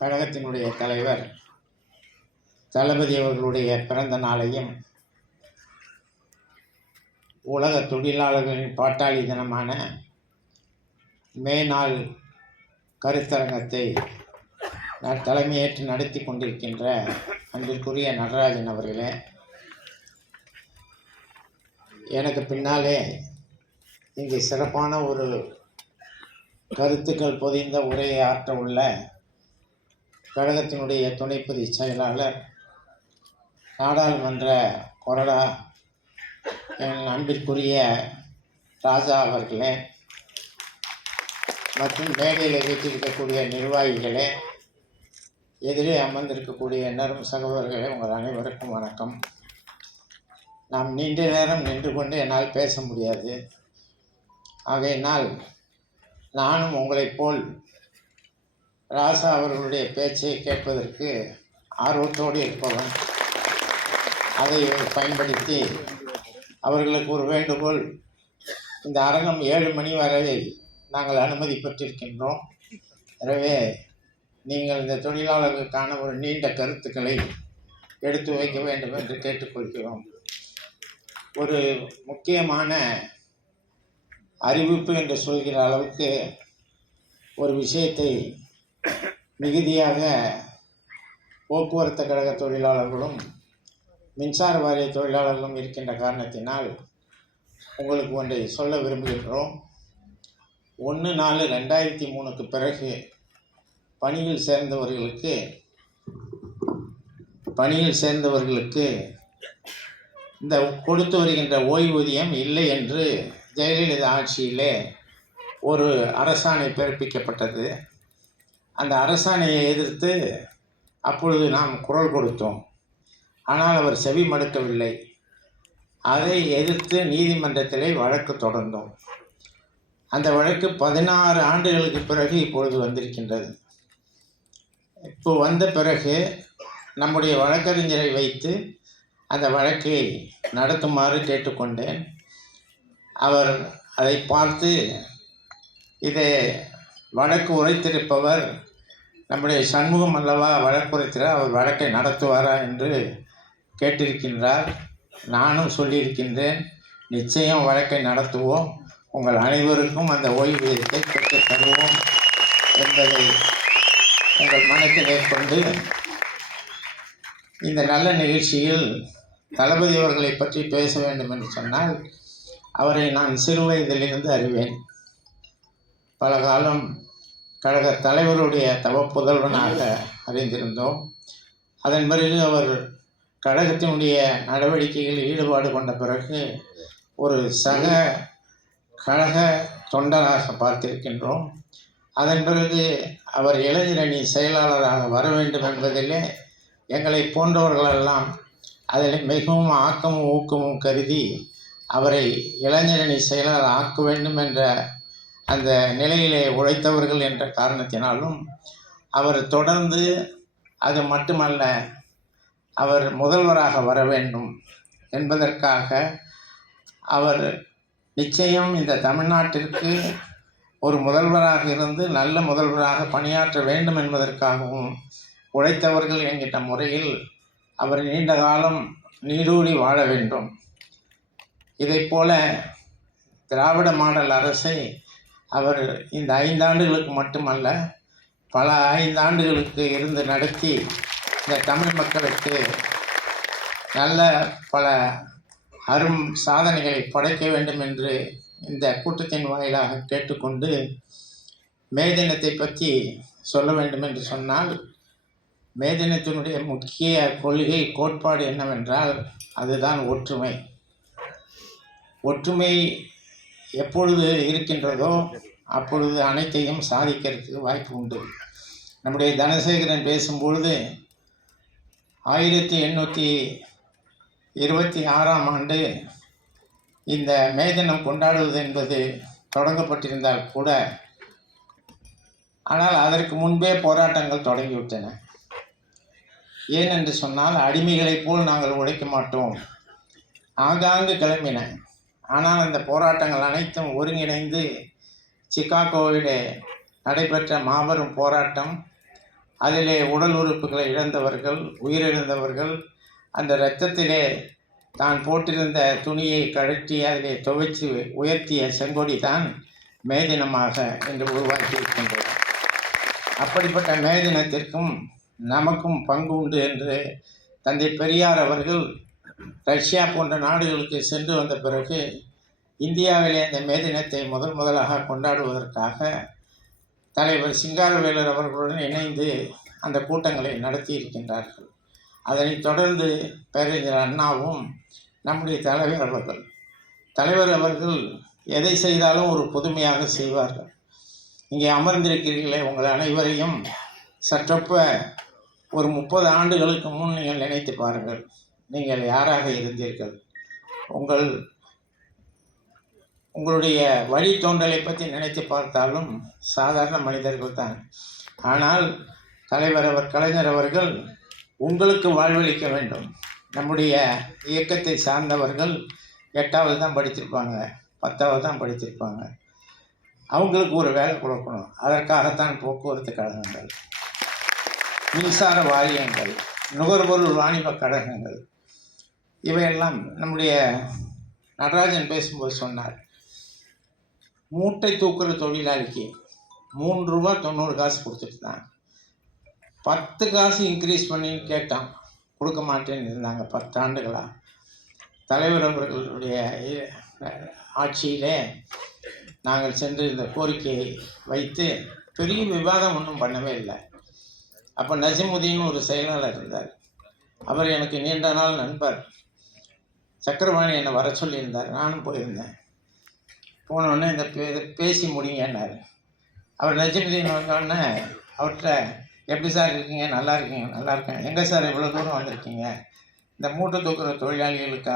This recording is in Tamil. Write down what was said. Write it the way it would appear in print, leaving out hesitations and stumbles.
கழகத்தினுடைய தலைவர் தளபதி அவர்களுடைய பிறந்த நாளையும் உலக தொழிலாளர்களின் பாட்டாளி தினமான மே நாள் கருத்தரங்கத்தை தலைமையேற்று நடத்தி கொண்டிருக்கின்ற அன்பிற்குரிய நடராஜன் அவர்களே, எனக்கு பின்னாலே இங்கே சிறப்பான ஒரு கருத்துக்கள் பொதிந்த உரையை ஆற்ற உள்ள கழகத்தினுடைய துணை பொதுச் செயலாளர், நாடாளுமன்ற கொறடா என் அன்பிற்குரிய ராஜா அவர்களே, மற்றும் மேடையில் வீட்டிருக்கக்கூடிய நிர்வாகிகளே, எதிரே அமர்ந்திருக்கக்கூடிய எண்ணரும் சகோதரர்களே, உங்கள் அனைவருக்கும் வணக்கம். நாம் நீண்ட நேரம் நின்று கொண்டு என்னால் பேச முடியாது. ஆகையினால் நானும் உங்களைப் போல் ராசா அவர்களுடைய பேச்சை கேட்பதற்கு ஆர்வத்தோடு இருப்பவன். அதை பயன்படுத்தி அவர்களுக்கு ஒரு வேண்டுகோள், இந்த அரங்கம் 7 மணி வரை நாங்கள் அனுமதி பெற்றிருக்கின்றோம். எனவே நீங்கள் இந்த தொழிலாளர்களுக்கான ஒரு நீண்ட கருத்துக்களை எடுத்து வைக்க வேண்டும் என்று கேட்டுக்கொள்கிறோம். ஒரு முக்கியமான அறிவிப்பு என்று சொல்கிற அளவுக்கு ஒரு விஷயத்தை மிகுதியாக போக்குவரத்து கழக தொழிலாளர்களும் மின்சார வாரிய தொழிலாளர்களும் இருக்கின்ற காரணத்தினால் உங்களுக்கு ஒன்றை சொல்ல விரும்புகின்றோம். 1/4/2003 பிறகு பணியில் சேர்ந்தவர்களுக்கு இந்த கொடுத்து வருகின்ற ஓய்வூதியம் இல்லை என்று ஜெயலலிதா ஆட்சியிலே ஒரு அரசாணை பிறப்பிக்கப்பட்டது. அந்த அரசாணையை எதிர்த்து அப்பொழுது நாம் குரல் கொடுத்தோம். ஆனால் அவர் செவி மடுக்கவில்லை. அதை எதிர்த்து நீதிமன்றத்திலே வழக்கு தொடர்ந்தோம். அந்த வழக்கு 16 ஆண்டுகளுக்கு பிறகு இப்பொழுது வந்திருக்கின்றது. இப்போ வந்த பிறகு நம்முடைய வழக்கறிஞரை வைத்து அந்த வழக்கை நடத்துமாறு கேட்டுக்கொண்டேன். அவர் அதை பார்த்து, இதை வழக்கு உரைத்திருப்பவர் நம்முடைய சண்முகம் அல்லவா வழக்குரைத்திறார், அவர் வழக்கை நடத்துவாரா என்று கேட்டிருக்கின்றார். நானும் சொல்லியிருக்கின்றேன், நிச்சயம் வழக்கை நடத்துவோம், உங்கள் அனைவருக்கும் அந்த ஓய்வூதியத்தை பெற்றுத் தருவோம் என்பதை உங்கள் மனத்திலே கொண்டு இந்த நல்ல நிகழ்ச்சியில் தளபதி அவர்களை பற்றி பேச வேண்டும் என்று சொன்னால், அவரை நான் சிறு வயதிலிருந்து அறிவேன். பல காலம் கழக தலைவருடைய தவப்புதல்வனாக அறிந்திருந்தோம். அதன் பிறகு அவர் கழகத்தினுடைய நடவடிக்கைகளில் ஈடுபாடு கொண்ட பிறகு ஒரு சக கழக தொண்டராக பார்த்திருக்கின்றோம். அதன் பிறகு அவர் இளைஞரணி செயலாளராக வர வேண்டும் என்பதிலே எங்களை போன்றவர்களெல்லாம் அதில் மிகவும் ஆக்கமும் ஊக்கமும் கருதி அவரை இளைஞரணி செயலாளர் ஆக்க வேண்டும் என்ற அந்த நிலையிலே உழைத்தவர்கள் என்ற காரணத்தினாலும் அவர் தொடர்ந்து, அது மட்டுமல்ல, அவர் முதல்வராக வர வேண்டும் என்பதற்காக அவர் நிச்சயம் இந்த தமிழ்நாட்டிற்கு ஒரு முதல்வராக இருந்து நல்ல முதல்வராக பணியாற்ற வேண்டும் என்பதற்காகவும் உழைத்தவர்கள் என்கின்ற முறையில் அவர் நீண்ட காலம் நீடூழி வாழ வேண்டும். இதைப்போல திராவிட மாடல் அரசை அவர் இந்த 5 ஆண்டுகளுக்கு மட்டுமல்ல, பல 5 ஆண்டுகளுக்கு இருந்து நடத்தி இந்த தமிழ் மக்களுக்கு நல்ல பல அரும் சாதனைகளை படைக்க வேண்டும் என்று இந்த கூட்டத்தின் வாயிலாக கேட்டுக்கொண்டு, மே தினத்தை பற்றி சொல்ல வேண்டும் என்று சொன்னால், மே தினத்தினுடைய முக்கிய கொள்கை கோட்பாடு என்னவென்றால், அதுதான் ஒற்றுமை. ஒற்றுமை எப்பொழுது இருக்கின்றதோ அப்பொழுது அனைத்தையும் சாதிக்கிறதுக்கு வாய்ப்பு உண்டு. நம்முடைய தனசேகரன் பேசும்பொழுது 1826ஆம் ஆண்டு இந்த மே தினம் கொண்டாடுவது என்பது தொடங்கப்பட்டிருந்தால் கூட, ஆனால் அதற்கு முன்பே போராட்டங்கள் தொடங்கிவிட்டன. ஏனென்று சொன்னால், அடிமைகளைப் போல் நாங்கள் உழைக்க மாட்டோம் ஆங்காங்கு கிளம்பின. ஆனால் அந்த போராட்டங்கள் அனைத்தும் ஒருங்கிணைந்து சிகாகோவிலே நடைபெற்ற மாபெரும் போராட்டம் அதிலே உடல் உறுப்புகளை இழந்தவர்கள், உயிரிழந்தவர்கள் அந்த இரத்தத்திலே தான் போட்டிருந்த துணியை கழற்றி அதிலே துவைத்து உயர்த்திய செங்கொடி தான் மே தினமாக இன்று உருவாக்கி இருக்கின்றது. அப்படிப்பட்ட மே தினத்திற்கும் நமக்கும் பங்கு உண்டு என்று தந்தை பெரியார் அவர்கள் ரஷ்யா போன்ற நாடுகளுக்கு சென்று வந்த பிறகு இந்தியாவிலே இந்த மே தினத்தை முதலாக கொண்டாடுவதற்காக தலைவர் சிங்காரவேலர் அவர்களுடன் இணைந்து அந்த கூட்டங்களை நடத்தி இருக்கின்றார்கள். அதனைத் தொடர்ந்து பேரறிஞர் அண்ணாவும் நம்முடைய தலைவர் அவர்கள் எதை செய்தாலும் ஒரு புதுமையாக செய்வார்கள். இங்கே அமர்ந்திருக்கிறீர்களே உங்கள் அனைவரையும் சற்றொப்ப ஒரு 30 ஆண்டுகளுக்கு முன் நீங்கள் நினைத்து பாருங்கள். நீங்கள் யாராக இருந்தீர்கள்? உங்களுடைய வழித்தோன்றலை பற்றி நினைத்து பார்த்தாலும் சாதாரண மனிதர்கள் தான். ஆனால் கலைஞர் அவர்கள் உங்களுக்கு வாழ்வளிக்க வேண்டும். நம்முடைய இயக்கத்தை சார்ந்தவர்கள் 8வது தான் படித்திருப்பாங்க, 10வது தான் படித்திருப்பாங்க. அவங்களுக்கு ஒரு வேலை கொடுக்கணும். அதற்காகத்தான் போக்குவரத்து கழகங்கள், மின்சார வாரியங்கள், நுகர்பொருள் வாணிப கழகங்கள், இவையெல்லாம் நம்முடைய நடராஜன் பேசும்போது சொன்னார், மூட்டை தூக்குற தொழிலாளிக்கு 3 ரூபா 90 காசு கொடுத்துட்டு தான் 10 காசு இன்க்ரீஸ் பண்ணின்னு கேட்டான், கொடுக்க மாட்டேன்னு இருந்தாங்க 10 ஆண்டுகளாக. தலைவர் அவர்களுடைய ஆட்சியிலே நாங்கள் சென்று இந்த கோரிக்கையை வைத்து பெரிய விவாதம் ஒன்றும் பண்ணவே இல்லை. அப்போ நசிமுதீன் ஒரு செயலாளர் இருந்தார். அவர் எனக்கு நீண்ட நாள் நண்பர். சக்கரபாணி என்னை வர சொல்லியிருந்தார். நானும் போயிருந்தேன். போனோடனே இந்த பேசி முடிங்கன்னார். அவர் நசிமுதீன் வந்தோடனே அவர்கிட்ட, எப்படி சார் இருக்கீங்க? நல்லா இருக்கீங்க? நல்லா இருக்கேன். எங்கே சார் இவ்வளோ தூரம் வந்திருக்கீங்க? இந்த மூட்டை தூக்குற தொழிலாளிகளுக்காக